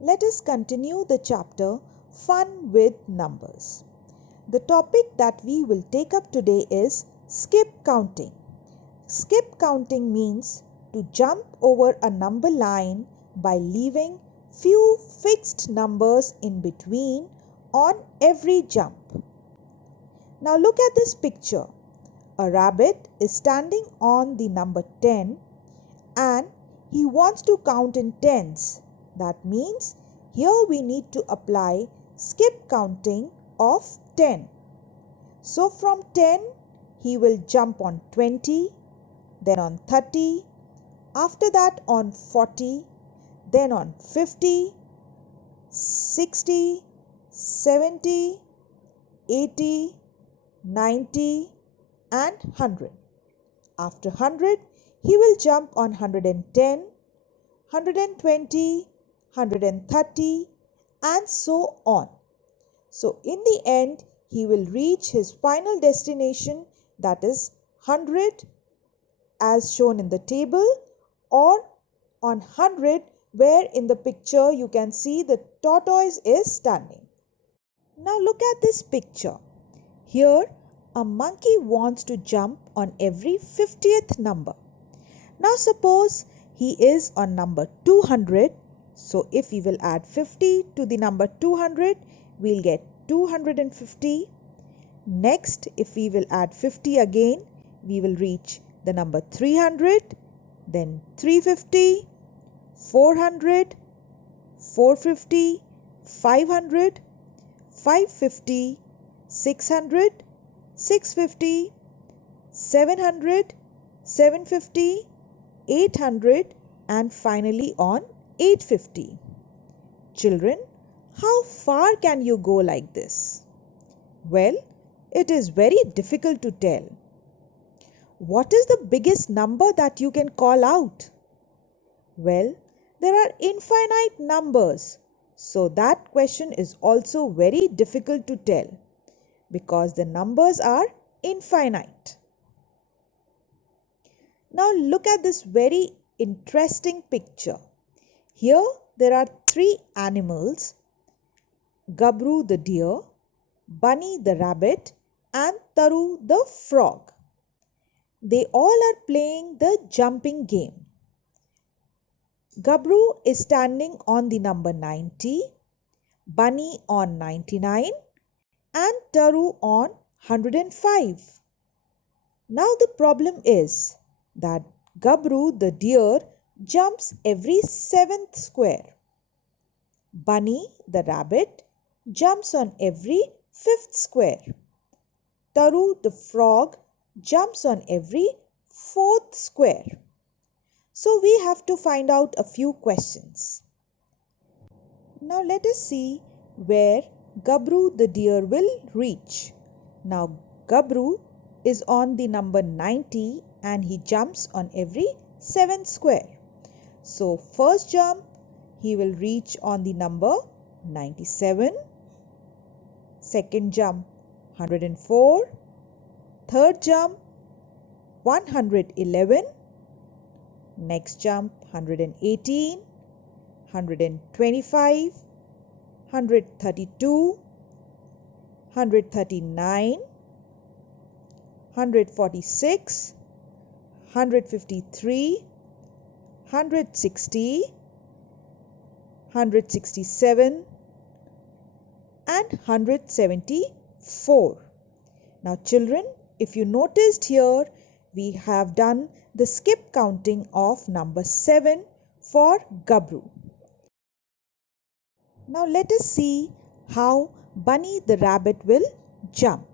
Let us continue the chapter Fun with Numbers. The topic that we will take up today is skip counting. Skip counting means to jump over a number line by leaving few fixed numbers in between on every jump. Now look at this picture. A rabbit is standing on the number 10 and he wants to count in tens. That means here we need to apply skip counting of 10. So from 10 he will jump on 20, then on 30, after that on 40, then on 50, 60, 70, 80, 90 and 100. After 100, he will jump on 110, 120, 130 and so on. So in the end, he will reach his final destination, that is 100 as shown in the table, or on 100 where in the picture you can see the tortoise is standing. Now look at this picture. Here a monkey wants to jump on every 50th number. Now suppose he is on number 200. So if we will add 50 to the number 200, we'll get 250. Next, if we will add 50 again, we will reach the number 300, then 350, 400, 450, 500, 550, 600, 650, 700, 750, 800 and finally on 850. Children, how far can you go like this? Well, it is very difficult to tell. What is the biggest number that you can call out? Well, there are infinite numbers. So that question is also very difficult to tell because the numbers are infinite. Now look at this very interesting picture. Here there are three animals: Gabru the deer, Bunny the rabbit and Taru the frog. They all are playing the jumping game. Gabru is standing on the number 90, Bunny on 99 and Taru on 105. Now the problem is that Gabru the deer jumps every 7th square. Bunny the rabbit jumps on every 5th square. Taru the frog jumps on every 4th square. So we have to find out a few questions. Now let us see where Gabru the deer will reach. Now Gabru is on the number 90 and he jumps on every 7th square. So first jump he will reach on the number 97. Second jump 104. Third jump 111. Next jump 118, 125, 132, 139, 146, 153, 160, 167 and 174. Now children, if you noticed here, we have done the skip counting of number 7 for Gabru. Now let us see how Bunny the rabbit will jump.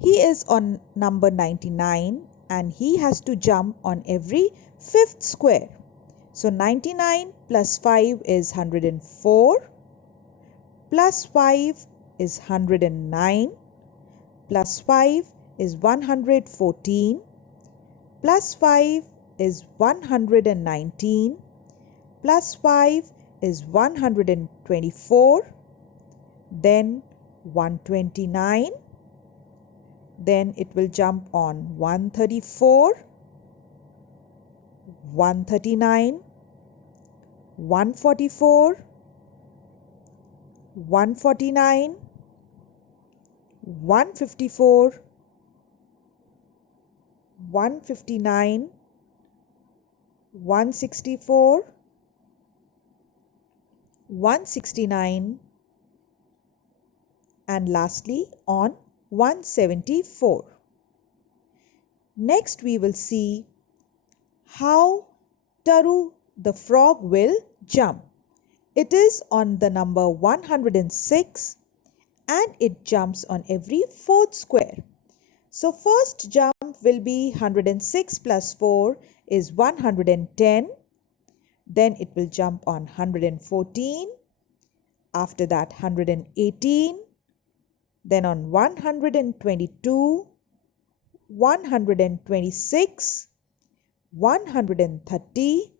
He is on number 99 and he has to jump on every 5th square. So 99 plus 5 is 104, plus 5 is 109, plus 5 is 114, plus 5 is 119, plus 5 is 124, then 129, then it will jump on 134, 139, 144, 149, 154, 159, 164, 169, and lastly on 174. Next we will see how Taru the frog will jump. It is on the number 106 and it jumps on every fourth square. So first jump will be 106 plus 4 is 110. Then it will jump on 114. After that 118. Then on 122, 126, 130,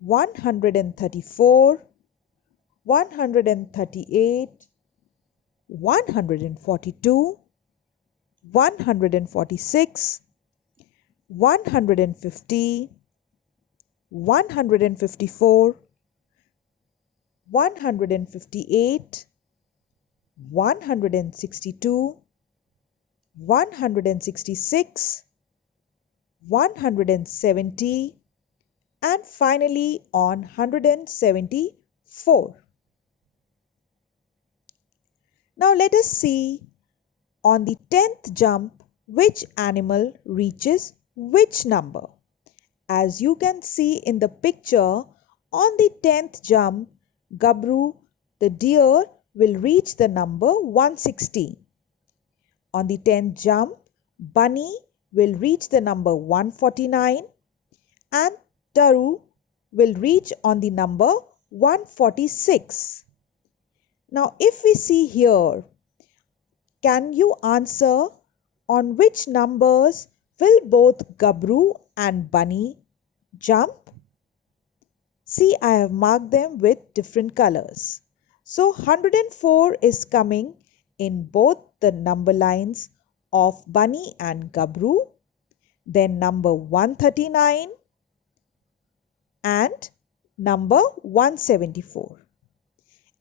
134, 138, 142, 146, 150, 154, 158, 162, 166, 170, and finally on 174. Now let us see on the 10th jump which animal reaches which number. As you can see in the picture, on the 10th jump, Gabru the deer will reach the number 116. On the 10th jump, Bunny will reach the number 149 and Taru will reach on the number 146. Now if we see here, can you answer on which numbers will both Gabru and Bunny jump? See, I have marked them with different colors. So 104 is coming in both the number lines of Bunny and Gabru. Then number 139 and number 174.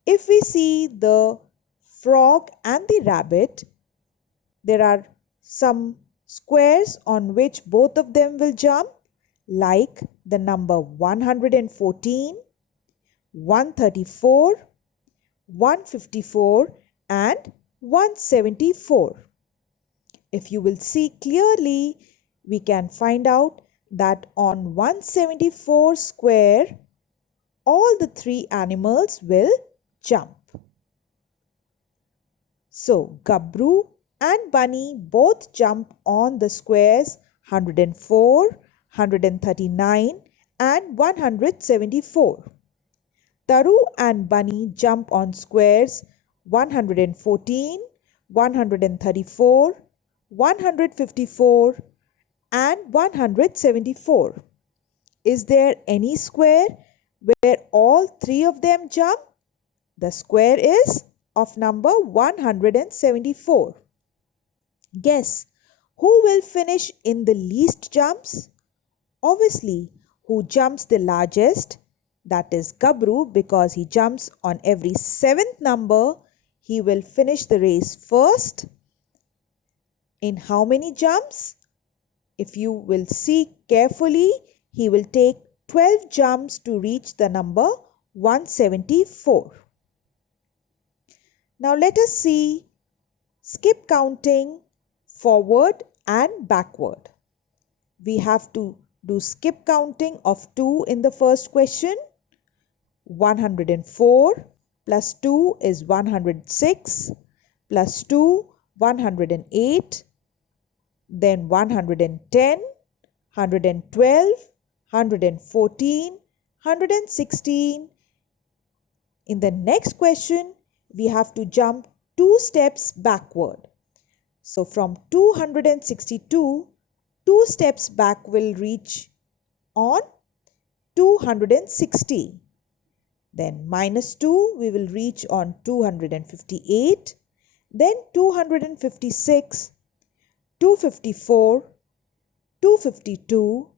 If we see the frog and the rabbit, there are some squares on which both of them will jump, like the number 114, 134, 154 and 174. If you will see clearly, we can find out that on 174 square, all the three animals will jump. So, Gabru and Bunny both jump on the squares 104, 139 and 174. Taru and Bunny jump on squares 114, 134, 154 and 174. Is there any square where all three of them jump? The square is of number 174. Guess who will finish in the least jumps? Obviously, who jumps the largest? That is Gabru, because he jumps on every 7th number. He will finish the race first. In how many jumps? If you will see carefully, he will take 12 jumps to reach the number 174. Now let us see skip counting forward and backward. We have to do skip counting of 2 in the first question. 104 plus 2 is 106 plus 2 108, then 110, 112, 114, 116. In the next question, we have to jump 2 steps backward. So from 262, 2 steps back will reach on 260. Then minus 2 we will reach on 258. Then 256, 254, 252,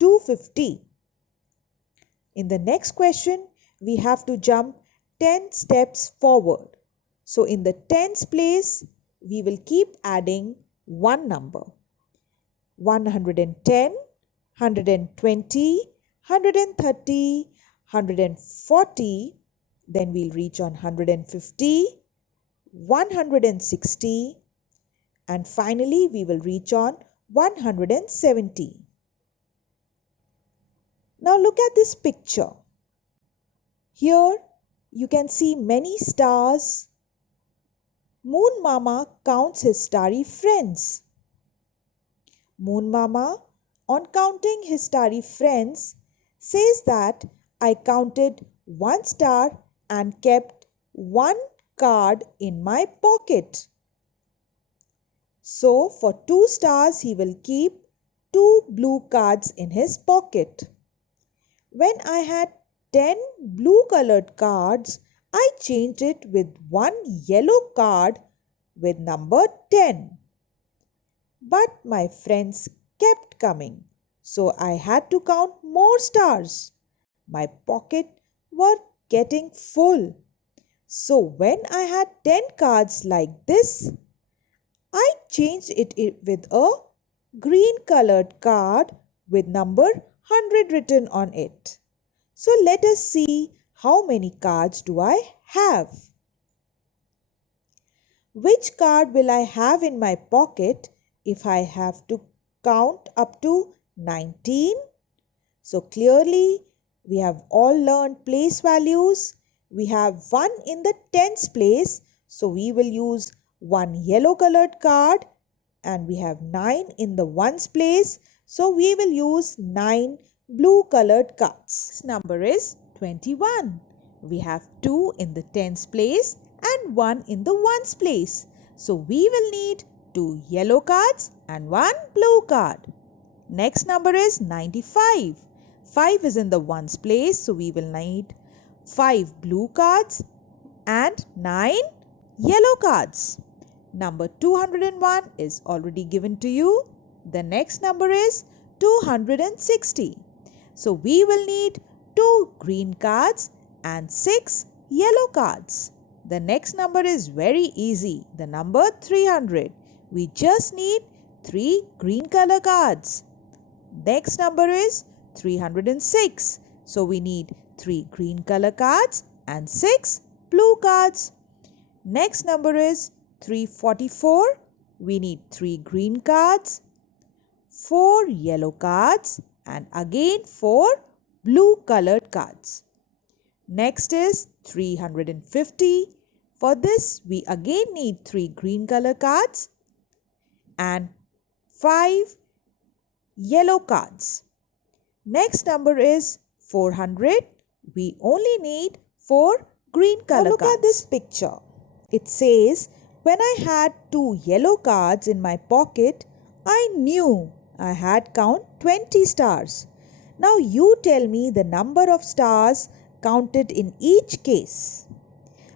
250. In the next question, we have to jump 10 steps forward. So in the tens place, we will keep adding one number. 110, 120, 130, 140, then we'll reach on 150, 160, and finally we will reach on 170. Now look at this picture. Here you can see many stars. Moon Mama counts his starry friends. Moon Mama, on counting his starry friends, says that I counted one star and kept one card in my pocket. So for 2 stars he will keep 2 blue cards in his pocket. When I had 10 blue colored cards, I changed it with one yellow card with number 10. But my friends kept coming, so I had to count more stars. My pocket were getting full. So when I had 10 cards like this, I changed it with a green colored card with number 100 written on it. So let us see how many cards do I have. Which card will I have in my pocket if I have to count up to 19? So clearly we have all learned place values. We have 1 in the tens place, so we will use one yellow colored card, and we have 9 in the ones place, so we will use 9 blue colored cards. This number is 21. We have 2 in the tens place and 1 in the ones place, so we will need 2 yellow cards and 1 blue card. Next number is 95. 5 is in the ones place, so we will need 5 blue cards and 9 yellow cards. Number 201 is already given to you. The next number is 260. So we will need 2 green cards and 6 yellow cards. The next number is very easy. The number 300. We just need 3 green color cards. Next number is 306. So we need 3 green color cards and 6 blue cards. Next number is 344. We need 3 green cards, 4 yellow cards, and again 4 blue colored cards. Next is 350. For this we again need 3 green color cards and 5 yellow cards. Next number is 400. We only need 4 green color cards. Now look at this picture. It says, when I had 2 yellow cards in my pocket, I knew I had count 20 stars. Now you tell me the number of stars counted in each case.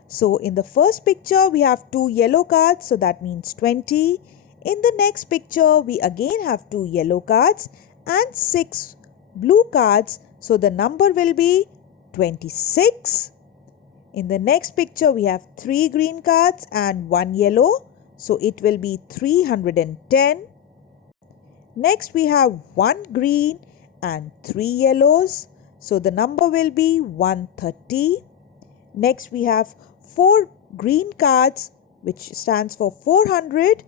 So in the first picture we have 2 yellow cards, so that means 20. In the next picture we again have 2 yellow cards and 6 blue cards, so the number will be 26. In the next picture we have 3 green cards and 1 yellow, so it will be 310. Next we have 1 green and 3 yellows, so the number will be 130. Next we have 4 green cards, which stands for 400.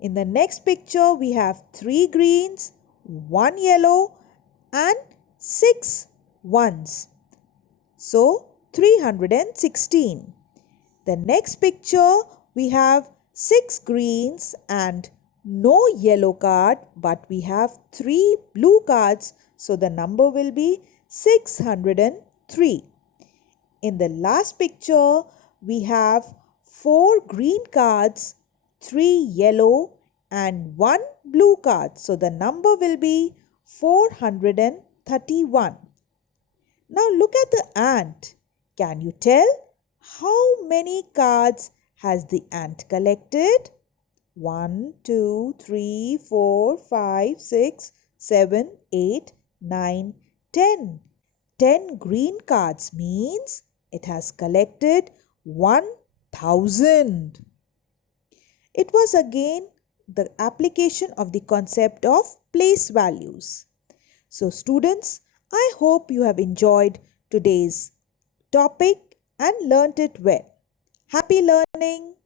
In the next picture we have 3 greens, 1 yellow and 6 ones, so 316. The next picture we have 6 greens and no yellow card, but we have 3 blue cards, so the number will be 603. In the last picture we have 4 green cards, 3 yellow and 1 blue card, so the number will be 431. Now look at the ant. Can you tell how many cards has the ant collected? 1, 2, 3, 4, 5, 6, 7, 8, 9, 10. 10 green cards means It has collected 1000. It was again the application of the concept of place values. So students, I hope you have enjoyed today's topic and learnt it well. Happy learning!